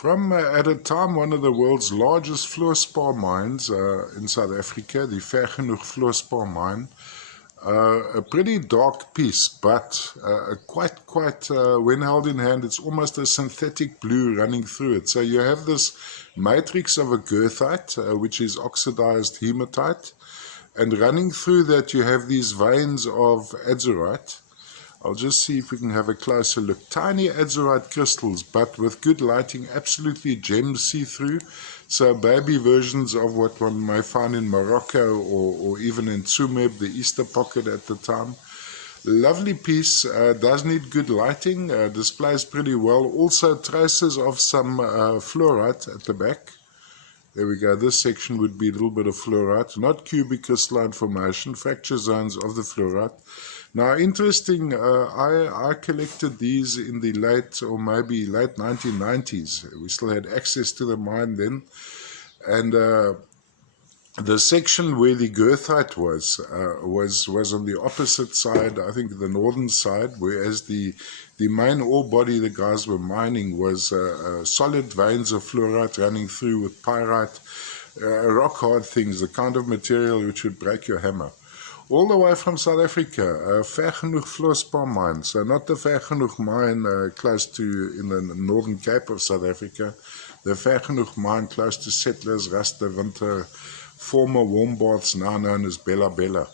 From, at a time, one of the world's largest fluorspar mines in South Africa, the Vergenoeg fluorspar mine. A pretty dark piece, but quite when held in hand, it's almost a synthetic blue running through it. So you have this matrix of a goethite, which is oxidized hematite, and running through that you have these veins of azurite. I'll just see if we can have a closer look. Tiny azurite crystals, but with good lighting, absolutely gem see-through. So baby versions of what one may find in Morocco or even in Tsumeb, the Easter pocket at the time. Lovely piece, does need good lighting, displays pretty well. Also traces of some fluorite at the back. There we go, this section would be a little bit of fluorite, not cubic crystalline formation, fracture zones of the fluorite. Now, interesting, I collected these in the late 1990s. We still had access to the mine then. And the section where the goethite was on the opposite side, I think the northern side, whereas the main ore body the guys were mining was solid veins of fluorite running through with pyrite, rock hard things, the kind of material which would break your hammer. All the way from South Africa, Vergenoeg fluorspar mine, so not the Vergenoeg mine close to in the northern Cape of South Africa, the Vergenoeg mine close to Settlers, Rustenburg, former warm baths now known as Bella Bella.